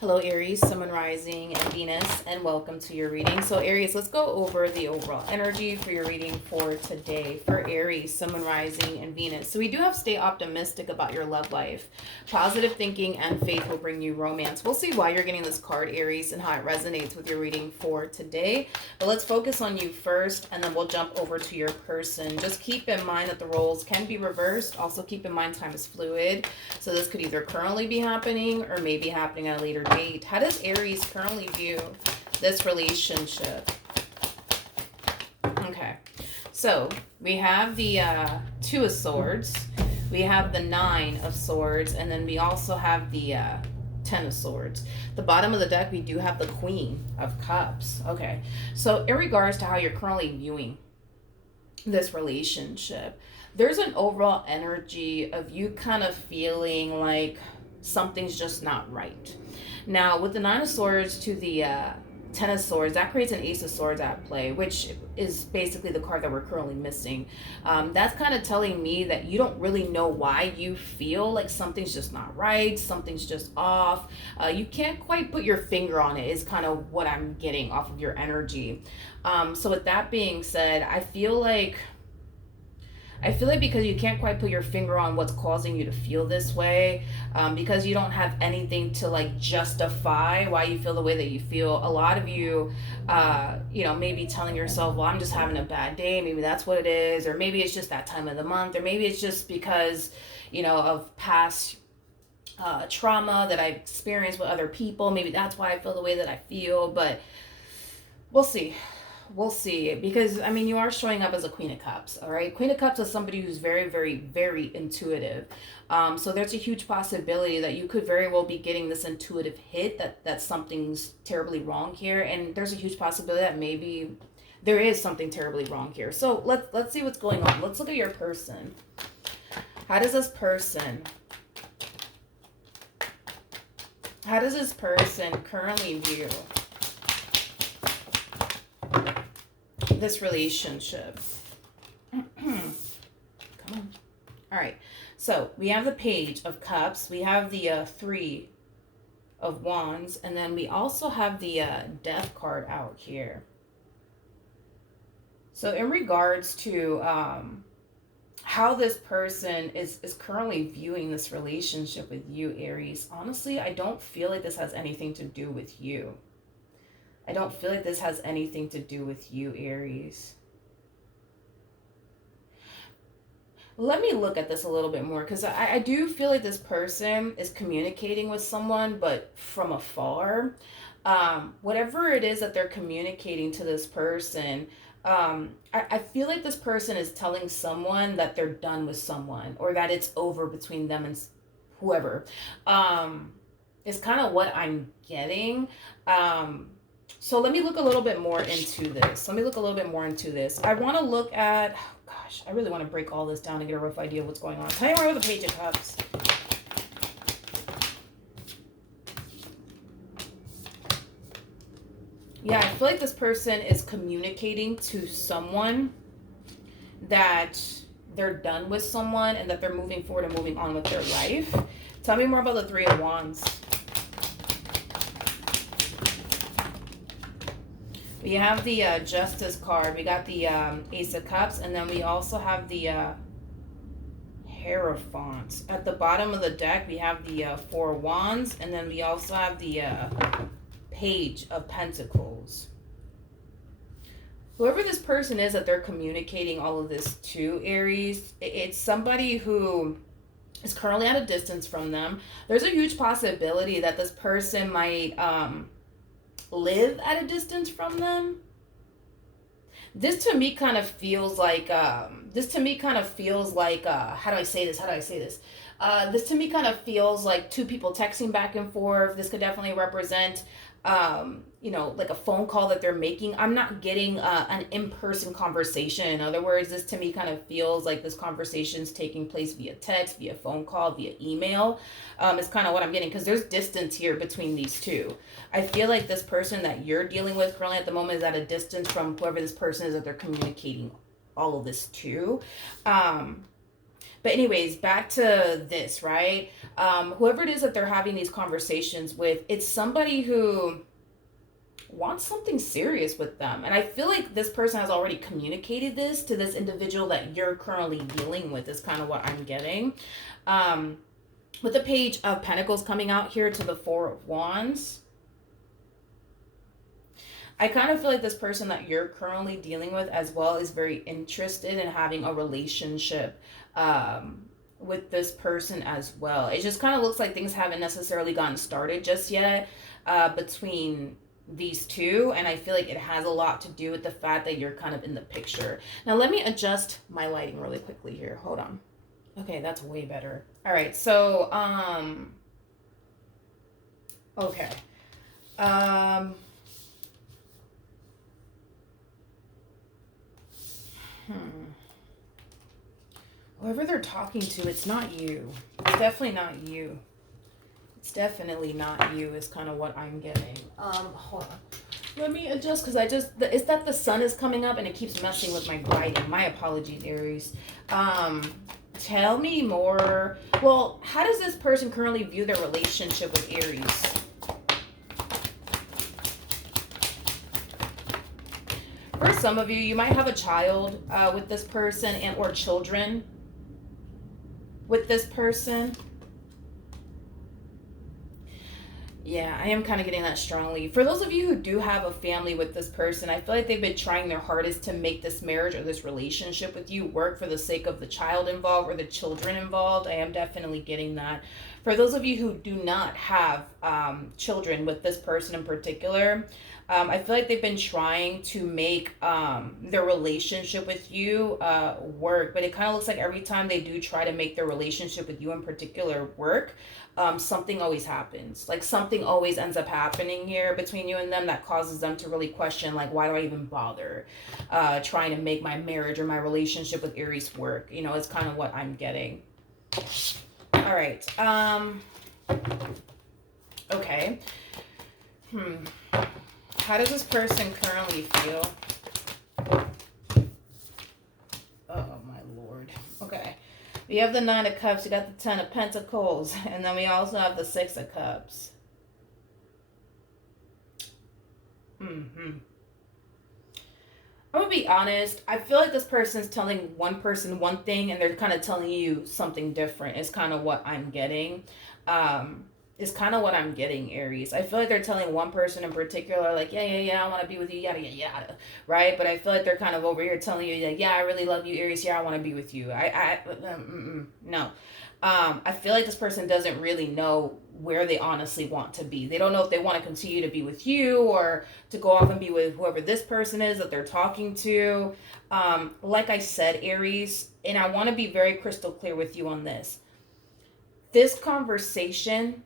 Hello, Aries, Sun, Moon, Rising, and Venus, and welcome to your reading. So, Aries, let's go over the overall energy for your reading for today for Aries, Sun, Moon, Rising, and Venus. So, we do have to stay optimistic about your love life. Positive thinking and faith will bring you romance. We'll see why you're getting this card, Aries, and how it resonates with your reading for today. But let's focus on you first, and then we'll jump over to your person. Just keep in mind that the roles can be reversed. Also, keep in mind time is fluid. So, this could either currently be happening or maybe happening at a later date. How does Aries currently view this relationship? Okay, so we have the Two of Swords, we have the Nine of Swords, and then we also have the Ten of Swords. The bottom of the deck, we do have the Queen of Cups. Okay, so in regards to how you're currently viewing this relationship, there's an overall energy of you kind of feeling like something's just not right. Now, with the Nine of Swords to the Ten of Swords, that creates an Ace of Swords at play, which is basically the card that we're currently missing. That's kind of telling me that you don't really know why you feel like something's just not right, something's just off. You can't quite put your finger on it, is kind of what I'm getting off of your energy. So with that being said, I feel like because you can't quite put your finger on what's causing you to feel this way, because you don't have anything to like justify why you feel the way that you feel. A lot of you, maybe telling yourself, well, I'm just having a bad day. Maybe that's what it is. Or maybe it's just that time of the month. Or maybe it's just because, of past trauma that I've experienced with other people. Maybe that's why I feel the way that I feel. But we'll see. We'll see, because I mean, you are showing up as a Queen of Cups. All right, Queen of Cups is somebody who's very, very, very intuitive. So there's a huge possibility that you could very well be getting this intuitive hit that something's terribly wrong here, and there's a huge possibility that maybe there is something terribly wrong here. So let's see what's going on. Let's look at your person. How does this person currently view this relationship? Come on. All right, so we have the Page of Cups, we have the Three of Wands, and then we also have the Death card out here. So in regards to how this person is currently viewing this relationship with you, Aries, honestly, I don't feel like this has anything to do with you. I don't feel like this has anything to do with you, Aries. Let me look at this a little bit more, because I do feel like this person is communicating with someone, but from afar. Whatever it is that they're communicating to this person, I feel like this person is telling someone that they're done with someone, or that it's over between them and whoever. Is kind of what I'm getting. So let me look a little bit more into this. I want to look at, oh gosh, I really want to break all this down to get a rough idea of what's going on. Tell you more with the Page of Cups. Yeah, I feel like this person is communicating to someone that they're done with someone and that they're moving forward and moving on with their life. Tell me more about the Three of Wands. We have the Justice card. We got the Ace of Cups. And then we also have the Hierophant. At the bottom of the deck, we have the Four of Wands. And then we also have the Page of Pentacles. Whoever this person is that they're communicating all of this to, Aries, it's somebody who is currently at a distance from them. There's a huge possibility that this person might live at a distance from them. This to me kind of feels like how do I say this? This to me kind of feels like two people texting back and forth. This could definitely represent like a phone call that they're making. I'm not getting an in-person conversation. In other words, this to me kind of feels like this conversation is taking place via text, via phone call, via email. Is kind of what I'm getting, because there's distance here between these two. I feel like this person that you're dealing with currently at the moment is at a distance from whoever this person is that they're communicating all of this to. But anyways, back to this, right? Whoever it is that they're having these conversations with, it's somebody who wants something serious with them. And I feel like this person has already communicated this to this individual that you're currently dealing with, is kind of what I'm getting. Um, with the Page of Pentacles coming out here to the Four of Wands, I kind of feel like this person that you're currently dealing with as well is very interested in having a relationship with this person as well. It just kind of looks like things haven't necessarily gotten started just yet between these two, and I feel like it has a lot to do with the fact that you're kind of in the picture. Now let me adjust my lighting really quickly here. Hold on. Okay, that's way better. All right, so okay. Um hmm. Whoever they're talking to, it's not you. It's definitely not you. It's definitely not you is kind of what I'm getting. Hold on. Let me adjust because it's that the sun is coming up and it keeps messing with my lighting. My apologies, Aries. Tell me more. Well, how does this person currently view their relationship with Aries? For some of you, you might have a child with this person and or children with this person. Yeah, I am kind of getting that strongly. For those of you who do have a family with this person, I feel like they've been trying their hardest to make this marriage or this relationship with you work for the sake of the child involved or the children involved. I am definitely getting that. For those of you who do not have children with this person in particular, I feel like they've been trying to make their relationship with you work, but it kind of looks like every time they do try to make their relationship with you in particular work, something always happens. Like something always ends up happening here between you and them that causes them to really question, like, why do I even bother trying to make my marriage or my relationship with Aries work? You know, it's kind of what I'm getting. All right. Okay. How does this person currently feel? Oh, my Lord. Okay. We have the Nine of Cups, we got the Ten of Pentacles, and then we also have the Six of Cups. I'm gonna be honest, I feel like this person's telling one person one thing and they're kind of telling you something different. It's kind of what I'm getting. Is kind of what I'm getting, Aries. I feel like they're telling one person in particular, like, yeah, I want to be with you, yada, yada, yada, right? But I feel like they're kind of over here telling you, like, yeah, I really love you, Aries, yeah, I want to be with you. No. I feel like this person doesn't really know where they honestly want to be. They don't know if they want to continue to be with you or to go off and be with whoever this person is that they're talking to. Like I said, Aries, and I want to be very crystal clear with you on this. This conversation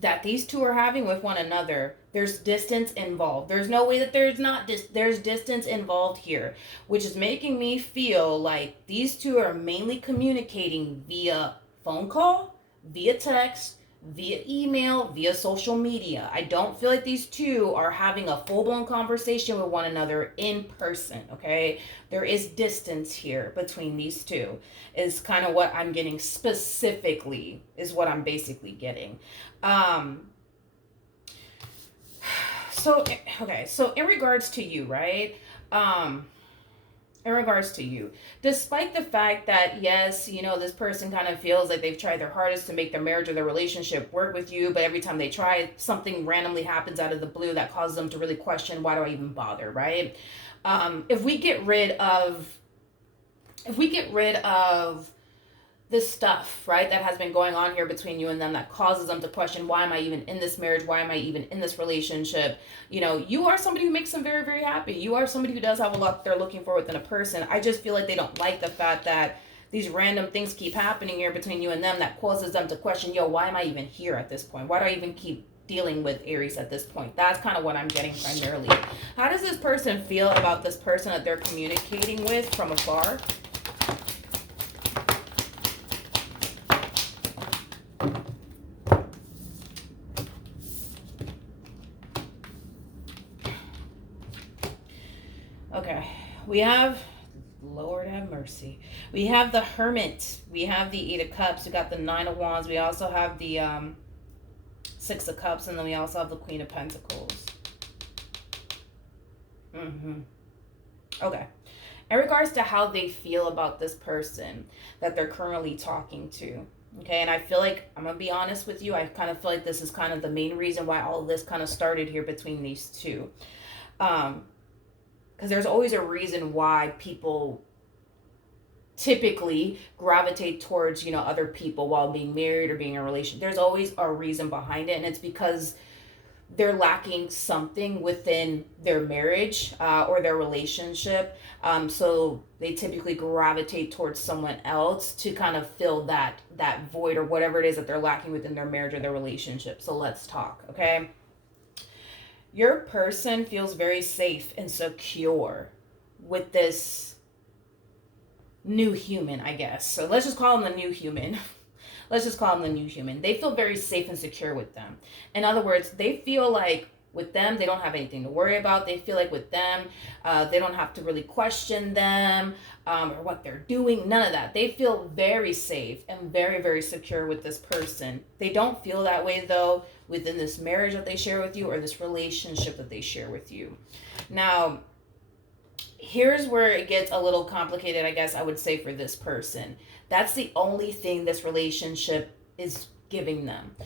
that these two are having with one another, there's distance involved. There's no way that there's distance involved here, which is making me feel like these two are mainly communicating via phone call, via text, via email, via social media. I don't feel like these two are having a full-blown conversation with one another in person, okay? There is distance here between these two, is kind of what I'm getting specifically, is what I'm basically getting. So in regards to you, right? In regards to you, despite the fact that, yes, you know, this person kind of feels like they've tried their hardest to make their marriage or their relationship work with you, but every time they try, something randomly happens out of the blue that causes them to really question, why do I even bother, right? If we get rid of this stuff, right, that has been going on here between you and them that causes them to question, why am I even in this marriage? Why am I even in this relationship? You know, you are somebody who makes them very, very happy. You are somebody who does have a lot they're looking for within a person. I just feel like they don't like the fact that these random things keep happening here between you and them that causes them to question, yo, why am I even here at this point? Why do I even keep dealing with Aries at this point? That's kind of what I'm getting primarily. How does this person feel about this person that they're communicating with from afar? Okay, we have Lord have mercy. We have the Hermit. We have the Eight of Cups. We got the Nine of Wands. We also have the Six of Cups. And then we also have the Queen of Pentacles. Okay. In regards to how they feel about this person that they're currently talking to. Okay, and I feel like, I'm going to be honest with you, I kind of feel like this is kind of the main reason why all of this kind of started here between these two. Because there's always a reason why people typically gravitate towards, you know, other people while being married or being in a relationship. There's always a reason behind it, and it's because they're lacking something within their marriage or their relationship. So they typically gravitate towards someone else to kind of fill that void or whatever it is that they're lacking within their marriage or their relationship. So let's talk, okay? Your person feels very safe and secure with this new human, I guess. So let's just call him the new human. Let's just call them the new human. They feel very safe and secure with them. In other words, they feel like with them, they don't have anything to worry about. They feel like with them, they don't have to really question them or what they're doing. None of that. They feel very safe and very, very secure with this person. They don't feel that way, though, within this marriage that they share with you or this relationship that they share with you. Now, here's where it gets a little complicated, I guess I would say, for this person. That's the only thing this relationship is giving them,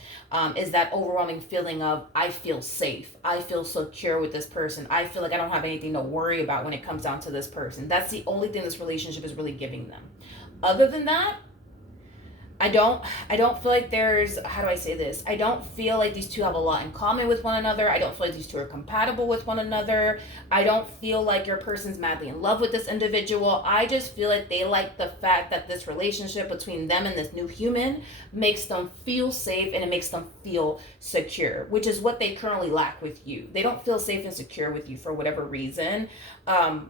is that overwhelming feeling of, I feel safe. I feel secure with this person. I feel like I don't have anything to worry about when it comes down to this person. That's the only thing this relationship is really giving them. Other than that, I don't feel like there's, how do I say this? I don't feel like these two have a lot in common with one another. I don't feel like these two are compatible with one another. I don't feel like your person's madly in love with this individual. I just feel like they like the fact that this relationship between them and this new human makes them feel safe and it makes them feel secure, which is what they currently lack with you. They don't feel safe and secure with you for whatever reason.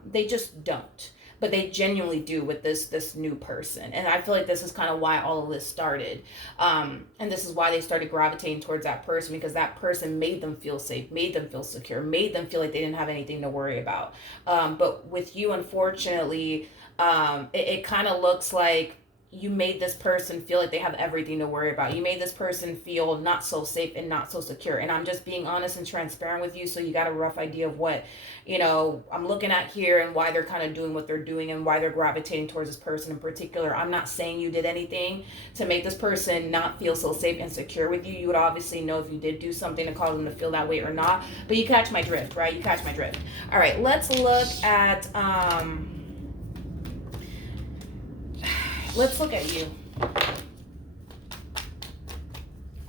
They just don't. But they genuinely do with this new person. And I feel like this is kind of why all of this started. And this is why they started gravitating towards that person, because that person made them feel safe, made them feel secure, made them feel like they didn't have anything to worry about. But with you, unfortunately, it kind of looks like you made this person feel like they have everything to worry about. You made this person feel not so safe and not so secure. And I'm just being honest and transparent with you, so you got a rough idea of what, you know, I'm looking at here and why they're kind of doing what they're doing and why they're gravitating towards this person in particular. I'm not saying you did anything to make this person not feel so safe and secure with you. You would obviously know if you did do something to cause them to feel that way or not. But you catch my drift, right? You catch my drift. All right, let's look at let's look at you.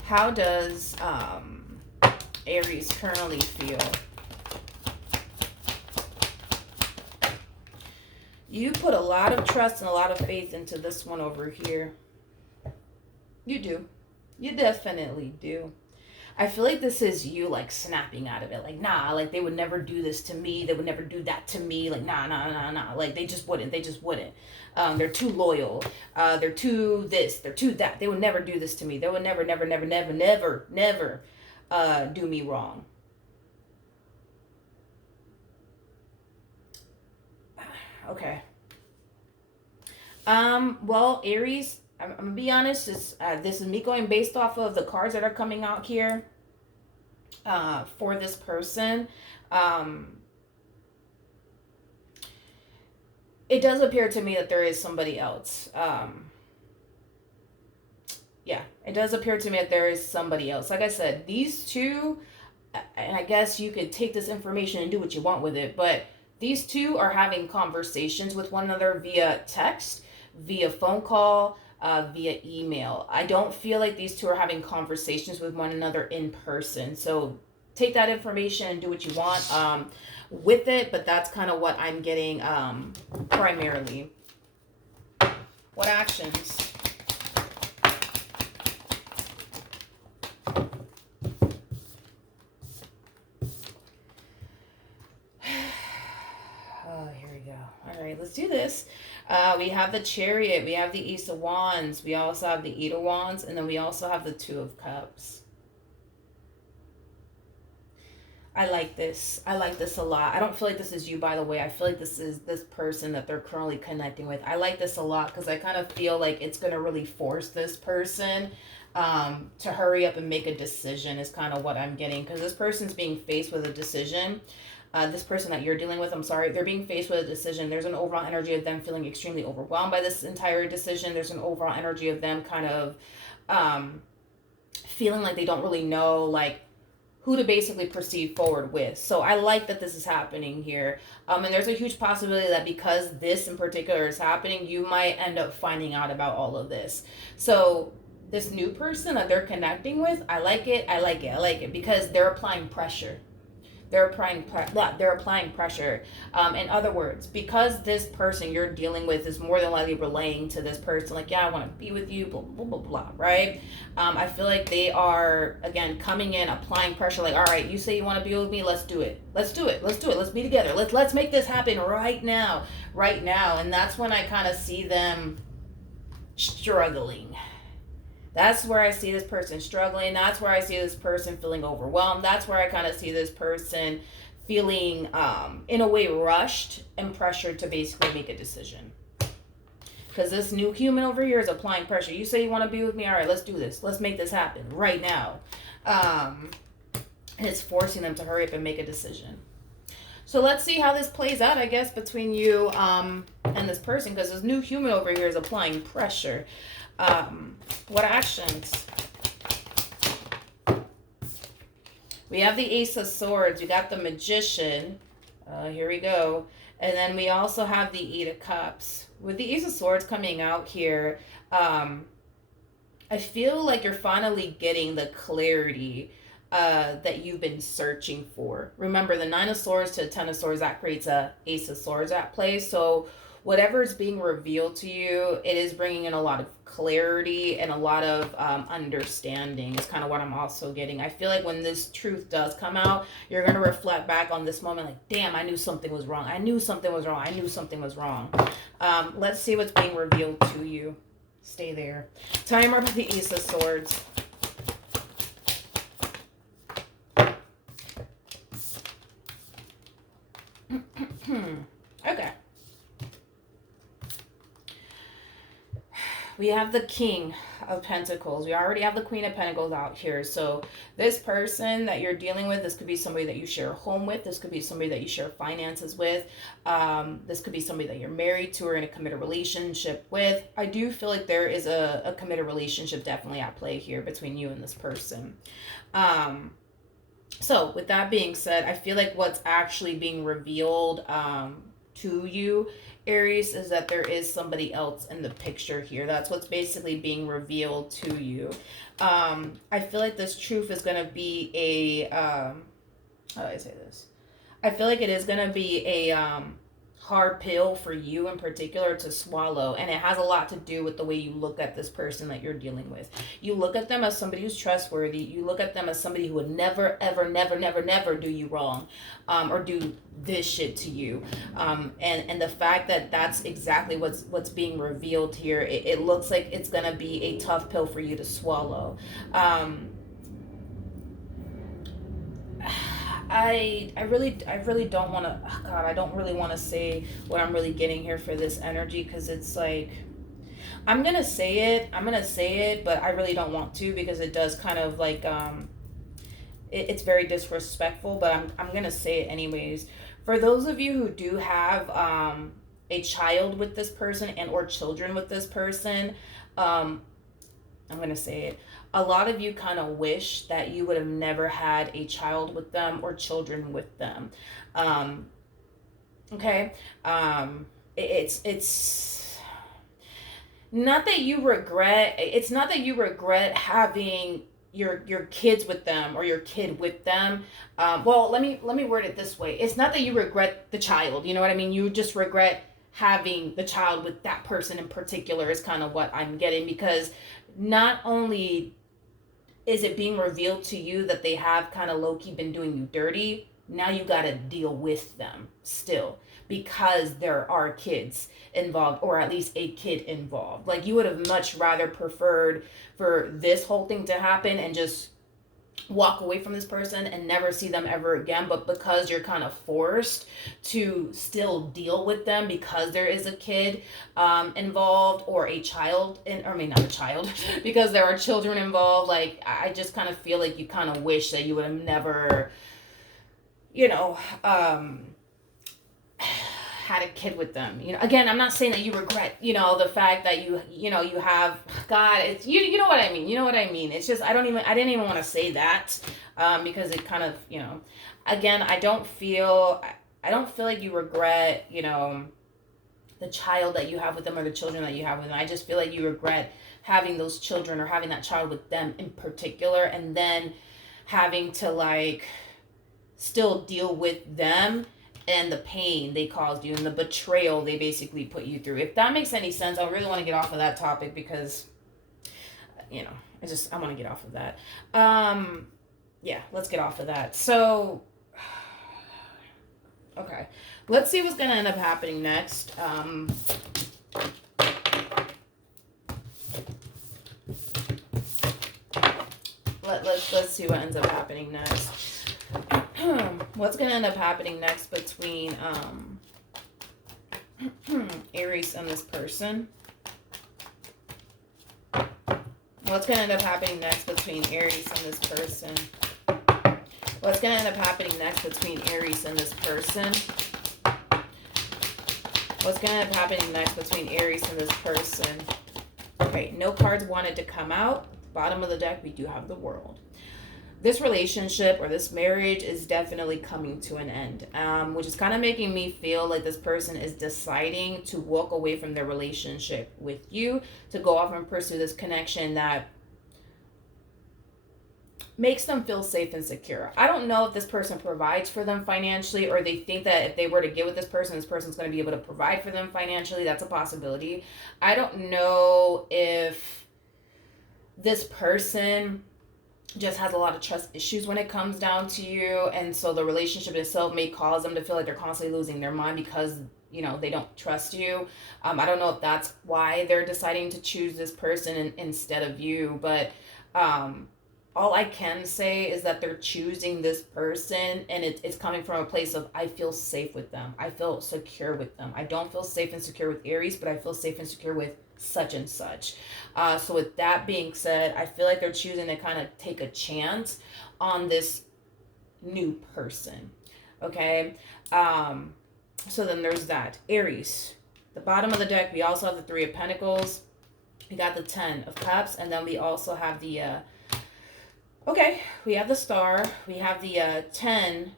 How does Aries currently feel? You put a lot of trust and a lot of faith into this one over here. You do. You definitely do. I feel like this is you, like, snapping out of it. Like, nah, like, they would never do this to me. They would never do that to me. Like, nah. Like, they just wouldn't. They just wouldn't. They're too loyal. They're too this. They're too that. They would never do this to me. They would never do me wrong. Okay. Well, Aries, I'm gonna be honest. This is me going based off of the cards that are coming out here. For this person, it does appear to me that there is somebody else. Yeah, it does appear to me that there is somebody else. Like I said, these two, and I guess you could take this information and do what you want with it, but these two are having conversations with one another via text, via phone call, via email. I don't feel like these two are having conversations with one another in person. So take that information and do what you want with it, but that's kind of what I'm getting primarily. What actions? Oh, here we go. All right, let's do this. We have the Chariot, we have the Ace of Wands, we also have the Eight of Wands, and then we also have the Two of Cups. I like this. I like this a lot. I don't feel like this is you, by the way. I feel like this is this person that they're currently connecting with. I like this a lot because I kind of feel like it's going to really force this person to hurry up and make a decision, is kind of what I'm getting. Because this person's being faced with a decision. This person that you're dealing with, I'm sorry, they're being faced with a decision. There's an overall energy of them feeling extremely overwhelmed by this entire decision. There's an overall energy of them kind of feeling like they don't really know, like, who to basically proceed forward with. So I like that this is happening here. And there's a huge possibility that because this in particular is happening, you might end up finding out about all of this. So this new person that they're connecting with, I like it. I like it. I like it because they're applying pressure. They're applying pressure. In other words, because this person you're dealing with is more than likely relaying to this person, like, yeah, I want to be with you, blah, blah, blah, blah, right? I feel like they are, again, coming in, applying pressure, like, all right, you say you want to be with me, let's do it. Let's do it. Let's do it. Let's be together. Let's make this happen right now. Right now. And that's when I kind of see them struggling. That's where I see this person struggling. That's where I see this person feeling overwhelmed. That's where I kind of see this person feeling, in a way, rushed and pressured to basically make a decision. Because this new human over here is applying pressure. You say you want to be with me? All right, let's do this. Let's make this happen right now. And it's forcing them to hurry up and make a decision. So let's see how this plays out, I guess, between you and this person. Because this new human over here is applying pressure. What actions? We have the Ace of Swords. We got the Magician. Here we go. And then we also have the Eight of Cups. With the Ace of Swords coming out here, I feel like you're finally getting the clarity that you've been searching for. Remember, the Nine of Swords to the Ten of Swords, that creates a Ace of Swords at play. So whatever is being revealed to you, it is bringing in a lot of clarity and a lot of understanding is kind of what I'm also getting. I feel like when this truth does come out, you're going to reflect back on this moment like, damn, I knew something was wrong. I knew something was wrong. I knew something was wrong. Let's see what's being revealed to you. Stay there. Tell me more about the Ace of Swords. Okay. We have the King of Pentacles. We already have the Queen of Pentacles out here. So this person that you're dealing with, this could be somebody that you share a home with. This could be somebody that you share finances with. This could be somebody that you're married to or in a committed relationship with. I do feel like there is a committed relationship definitely at play here between you and this person. So with that being said, I feel like what's actually being revealed to you, Aries, is that there is somebody else in the picture here. That's what's basically being revealed to you. I feel like this truth is going to be a, how do I say this? I feel like it is going to be a hard pill for you in particular to swallow, and it has a lot to do with the way you look at this person that you're dealing with. You look at them as somebody who's trustworthy. You look at them as somebody who would never ever never do you wrong, or do this shit to you, and the fact that that's exactly what's being revealed here, it looks like it's gonna be a tough pill for you to swallow. I really don't want to, oh God, I don't really want to say what I'm really getting here for this energy, because it's like, I'm going to say it, but I really don't want to, because it does kind of like, it's very disrespectful, but I'm going to say it anyways. For those of you who do have a child with this person and or children with this person, I'm going to say it. A lot of you kind of wish that you would have never had a child with them or children with them. Okay? It's not that you regret, it's not that you regret having your kids with them or your kid with them. Well, let me word it this way. It's not that you regret the child, you know what I mean? You just regret having the child with that person in particular is kind of what I'm getting, because not only is it being revealed to you that they have kind of low-key been doing you dirty, now you got to deal with them still, because there are kids involved, or at least a kid involved. Like, you would have much rather preferred for this whole thing to happen and just walk away from this person and never see them ever again, but because you're kind of forced to still deal with them because there is a kid involved, or a child in, or I mean not a child, because there are children involved. Like, I just kind of feel like you kind of wish that you would have never, you know, had a kid with them. Again, I'm not saying that you regret, the fact that you have, God, it's, you know what I mean. You know what I mean. It's just, I didn't even want to say that, because it kind of, again, I don't feel like you regret, the child that you have with them, or the children that you have with them. I just feel like you regret having those children, or having that child with them in particular, and then having to, like, still deal with them and the pain they caused you and the betrayal they basically put you through. If that makes any sense, I really want to get off of that topic, because I want to get off of that. Yeah, let's get off of that. So, okay, let's see what's gonna end up happening next. Let's see what ends up happening next. What's gonna end up happening next between Aries and this person? What's gonna end up happening next between Aries and this person? What's gonna end up happening next between Aries and this person? What's gonna end up happening next between Aries and this person? Okay, no cards wanted to come out. Bottom of the deck, we do have the World. This relationship or this marriage is definitely coming to an end, which is kind of making me feel like this person is deciding to walk away from their relationship with you, to go off and pursue this connection that makes them feel safe and secure. I don't know if this person provides for them financially, or they think that if they were to get with this person's going to be able to provide for them financially. That's a possibility. I don't know if this person just has a lot of trust issues when it comes down to you, and so the relationship itself may cause them to feel like they're constantly losing their mind because they don't trust you. I don't know if that's why they're deciding to choose this person instead of you, but all I can say is that they're choosing this person, and it's coming from a place of, I feel safe with them, I feel secure with them. I don't feel safe and secure with Aries, but I feel safe and secure with such and such. So with that being said, I feel like they're choosing to kind of take a chance on this new person. Okay. So then there's that. Aries. The bottom of the deck, we also have the Three of Pentacles. We got the Ten of Cups, and then we also have the we have the Star. We have the Ten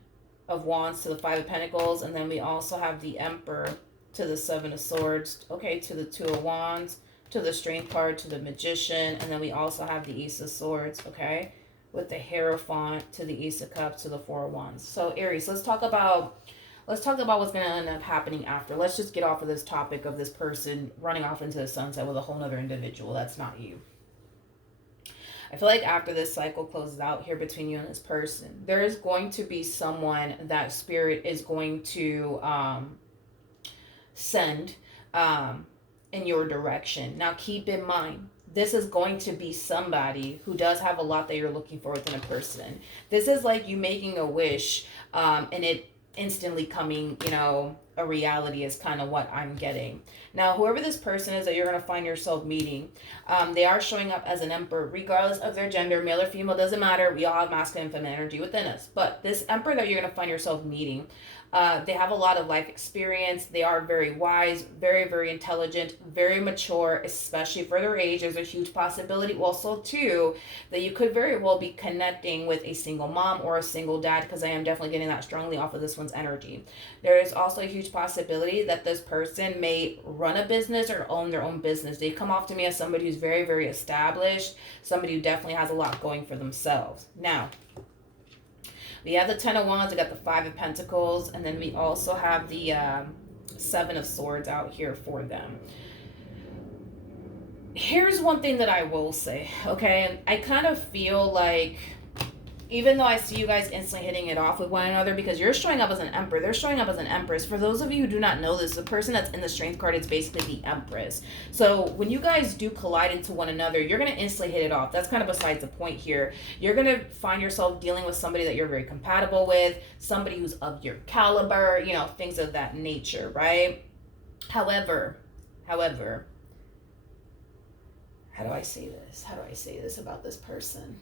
of Wands to the Five of Pentacles, and then we also have the Emperor to the Seven of Swords, to the Two of Wands, to the Strength card, to the Magician, and then we also have the Ace of Swords, with the Hierophant, to the Ace of Cups, to the Four of Wands. So Aries, let's talk about what's going to end up happening after. Let's just get off of this topic of this person running off into the sunset with a whole other individual. That's not you. I feel like after this cycle closes out here between you and this person, there is going to be someone that Spirit is going to send in your direction. Now, keep in mind, this is going to be somebody who does have a lot that you're looking for within a person. This is like you making a wish, and it instantly coming, a reality is kind of what I'm getting. Now, whoever this person is that you're going to find yourself meeting, they are showing up as an Emperor, regardless of their gender, male or female, doesn't matter. We all have masculine and feminine energy within us. But this Emperor that you're going to find yourself meeting, they have a lot of life experience. They are very wise, very, very intelligent, very mature, especially for their age. There's a huge possibility also, too, that you could very well be connecting with a single mom or a single dad, because I am definitely getting that strongly off of this one's energy. There is also a huge possibility that this person may run a business or own their own business. They come off to me as somebody who's very, very established, somebody who definitely has a lot going for themselves. Now, we have the Ten of Wands, we got the Five of Pentacles, and then we also have the Seven of Swords out here for them. Here's one thing that I will say, okay? I kind of feel like Even though I see you guys instantly hitting it off with one another, because you're showing up as an emperor, they're showing up as an empress. For those of you who do not know this, the person that's in the strength card is basically the empress. So when you guys do collide into one another, you're going to instantly hit it off. That's kind of besides the point here. You're going to find yourself dealing with somebody that you're very compatible with, somebody who's of your caliber, you know, things of that nature, right? However, how do I say this? How do I say this about this person?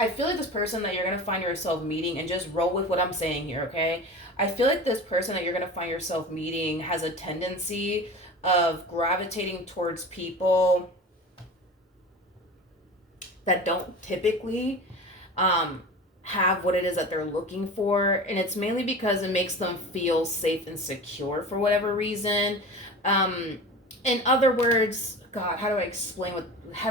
I feel like this person that you're going to find yourself meeting, and just roll with what I'm saying here, okay? I feel like this person that you're going to find yourself meeting has a tendency of gravitating towards people that don't typically have what it is that they're looking for. And it's mainly because it makes them feel safe and secure for whatever reason. In other words, God, how do I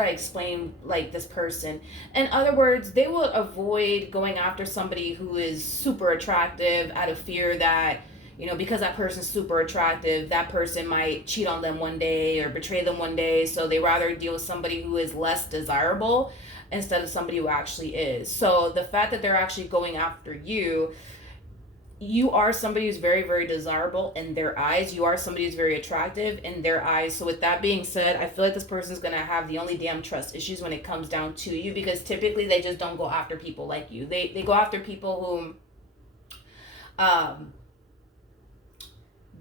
explain like this person? In other words, they will avoid going after somebody who is super attractive out of fear that, you know, because that person's super attractive, that person might cheat on them one day or betray them one day. So they rather deal with somebody who is less desirable instead of somebody who actually is. So the fact that they're actually going after you, you are somebody who's very, very desirable in their eyes. You are somebody who's very attractive in their eyes. So with that being said, I feel like this person's going to have the only damn trust issues when it comes down to you, because typically they just don't go after people like you. They go after people who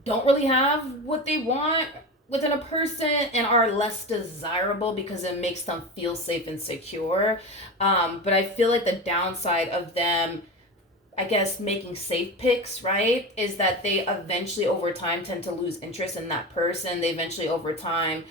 don't really have what they want within a person and are less desirable because it makes them feel safe and secure. But I feel like the downside of them, I guess, making safe picks, right, is that they eventually over time tend to lose interest in that person. They eventually over time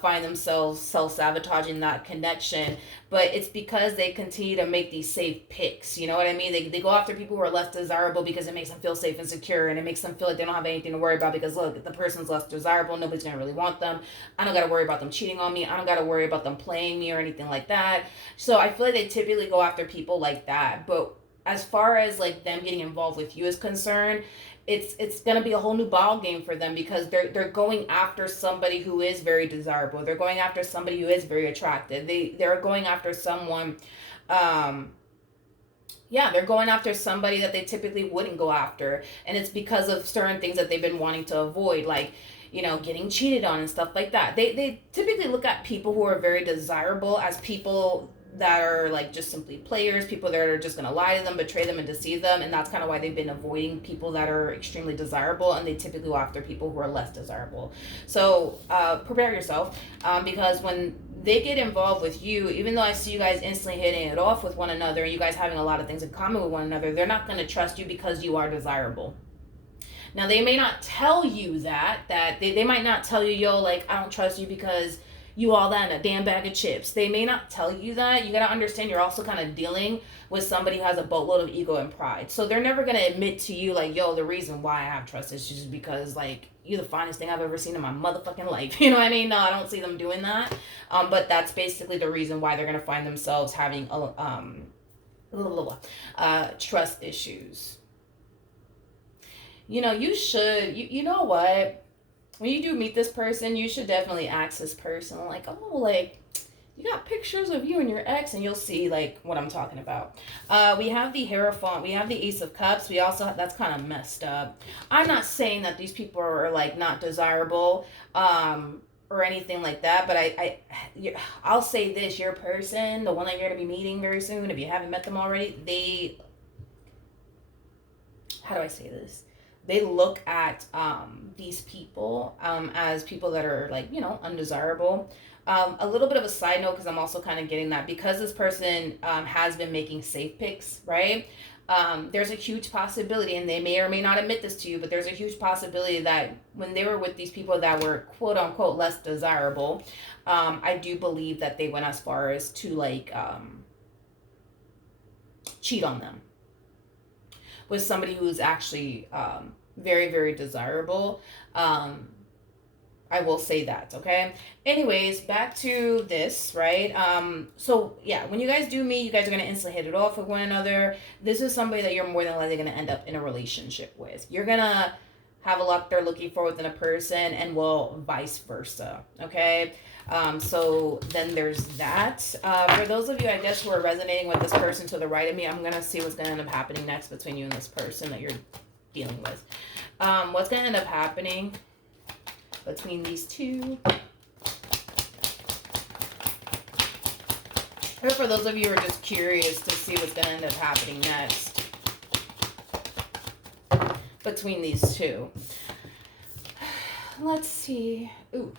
find themselves self-sabotaging that connection. But it's because they continue to make these safe picks. You know what I mean? They go after people who are less desirable because it makes them feel safe and secure, and it makes them feel like they don't have anything to worry about because, look, if the person's less desirable, nobody's going to really want them. I don't got to worry about them cheating on me. I don't got to worry about them playing me or anything like that. So I feel like they typically go after people like that. But as far as like them getting involved with you is concerned, it's gonna be a whole new ball game for them, because they're going after somebody who is very desirable. They're going after somebody who is very attractive. They're going after someone, they're going after somebody that they typically wouldn't go after, and it's because of certain things that they've been wanting to avoid, like, you know, getting cheated on and stuff like that. They typically look at people who are very desirable as people that are like just simply players, people that are just going to lie to them, betray them, and deceive them. And that's kind of why they've been avoiding people that are extremely desirable, and they typically go after people who are less desirable. So prepare yourself, because when they get involved with you, even though I see you guys instantly hitting it off with one another and you guys having a lot of things in common with one another, they're not going to trust you because you are desirable. Now, they may not tell you that they might not tell you, yo, like, I don't trust you because you all that in a damn bag of chips. They may not tell you that. You got to understand you're also kind of dealing with somebody who has a boatload of ego and pride. So they're never going to admit to you, like, yo, the reason why I have trust is just because, like, you're the finest thing I've ever seen in my motherfucking life. You know what I mean? No, I don't see them doing that. But that's basically the reason why they're going to find themselves having trust issues. You know, you know what? When you do meet this person, you should definitely ask this person, like, oh, like, you got pictures of you and your ex, and you'll see, like, what I'm talking about. We have the Hierophant. We have the Ace of Cups. We also, that's kind of messed up. I'm not saying that these people are, like, not desirable or anything like that, but I'll say this. Your person, the one that you're going to be meeting very soon, if you haven't met them already, how do I say this? They look at these people as people that are, like, you know, undesirable. A little bit of a side note, because I'm also kind of getting that, because this person has been making safe picks, right? There's a huge possibility, and they may or may not admit this to you, but there's a huge possibility that when they were with these people that were quote unquote less desirable, I do believe that they went as far as to, like, cheat on them with somebody who's actually very, very desirable. I will say that, okay? Anyways, back to this, right? So, yeah, when you guys do meet, you guys are going to instantly hit it off with one another. This is somebody that you're more than likely going to end up in a relationship with. You're going to have a lot they're looking for within a person, and, well, vice versa, okay? So then there's that. For those of you, I guess, who are resonating with this person to the right of me, I'm going to see what's going to end up happening next between you and this person that you're dealing with. What's going to end up happening between these two? Or for those of you who are just curious to see what's going to end up happening next between these two. Let's see. Ooh.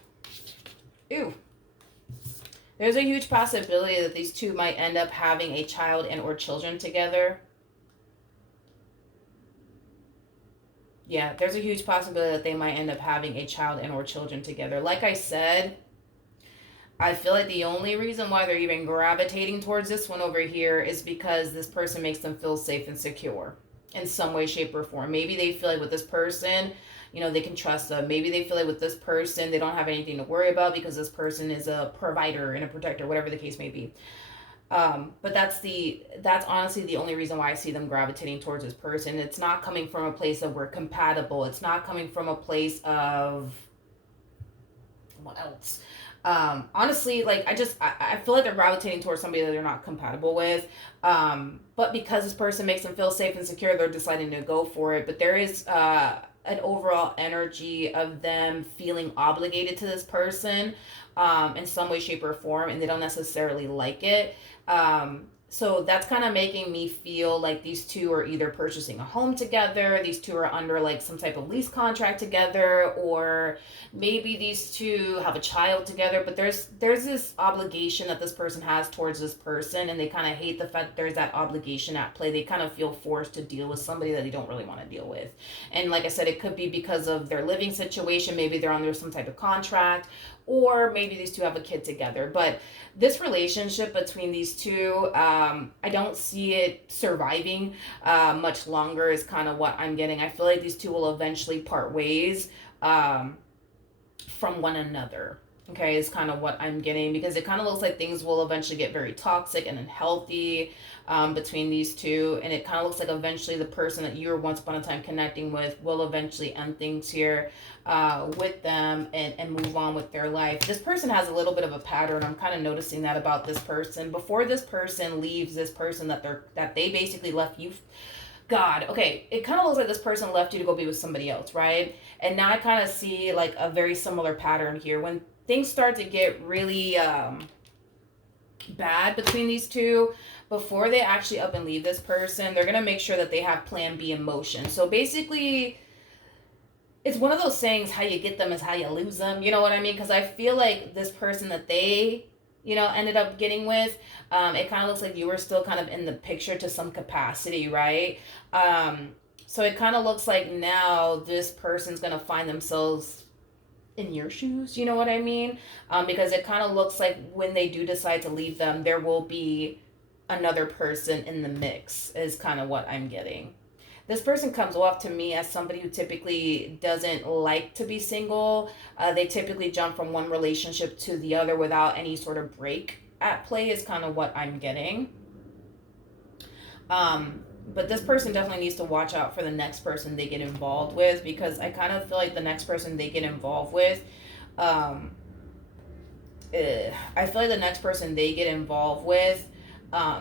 There's a huge possibility that these two might end up having a child and or children together. Yeah, there's a huge possibility that they might end up having a child and or children together. Like I said, I feel like the only reason why they're even gravitating towards this one over here is because this person makes them feel safe and secure in some way, shape, or form. Maybe they feel like with this person, they can trust them. Maybe they feel like with this person, they don't have anything to worry about because this person is a provider and a protector, whatever the case may be. But that's honestly the only reason why I see them gravitating towards this person. It's not coming from a place of we're compatible. It's not coming from a place of what else? Honestly, like I feel like they're gravitating towards somebody that they're not compatible with. But because this person makes them feel safe and secure, they're deciding to go for it. But there is an overall energy of them feeling obligated to this person in some way, shape, or form, and they don't necessarily like it. So that's kind of making me feel like these two are either purchasing a home together, these two are under like some type of lease contract together, or maybe these two have a child together. But there's this obligation that this person has towards this person, and they kind of hate the fact that there's that obligation at play. They kind of feel forced to deal with somebody that they don't really want to deal with. And like I said, it could be because of their living situation. Maybe they're under some type of contract, or maybe these two have a kid together. But this relationship between these two, I don't see it surviving much longer is kind of what I'm getting. I feel like these two will eventually part ways from one another. Okay, is kind of what I'm getting, because it kind of looks like things will eventually get very toxic and unhealthy between these two. And it kind of looks like eventually the person that you were once upon a time connecting with will eventually end things here with them and move on with their life. This person has a little bit of a pattern. I'm kind of noticing that about this person. Before this person leaves this person that they basically left you. God, okay, it kind of looks like this person left you to go be with somebody else, right? And now I kind of see like a very similar pattern here. When things start to get really bad between these two, before they actually up and leave this person, they're going to make sure that they have plan B in motion. So basically, it's one of those sayings, how you get them is how you lose them. You know what I mean? Because I feel like this person that they, ended up getting with, it kind of looks like you were still kind of in the picture to some capacity, right? So it kind of looks like now this person's going to find themselves in your shoes, you know what I mean? Because it kind of looks like when they do decide to leave them, there will be another person in the mix, is kind of what I'm getting. This person comes off to me as somebody who typically doesn't like to be single. They typically jump from one relationship to the other without any sort of break at play, is kind of what I'm getting. But this person definitely needs to watch out for the next person they get involved with, because I kind of feel like the next person they get involved with, I feel like the next person they get involved with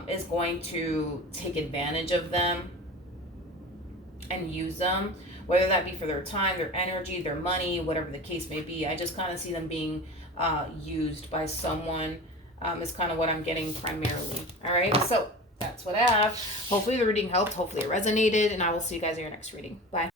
is going to take advantage of them and use them, whether that be for their time, their energy, their money, whatever the case may be. I just kind of see them being used by someone, is kind of what I'm getting primarily. All right, so that's what I have. Hopefully the reading helped. Hopefully it resonated, and I will see you guys in your next reading. Bye.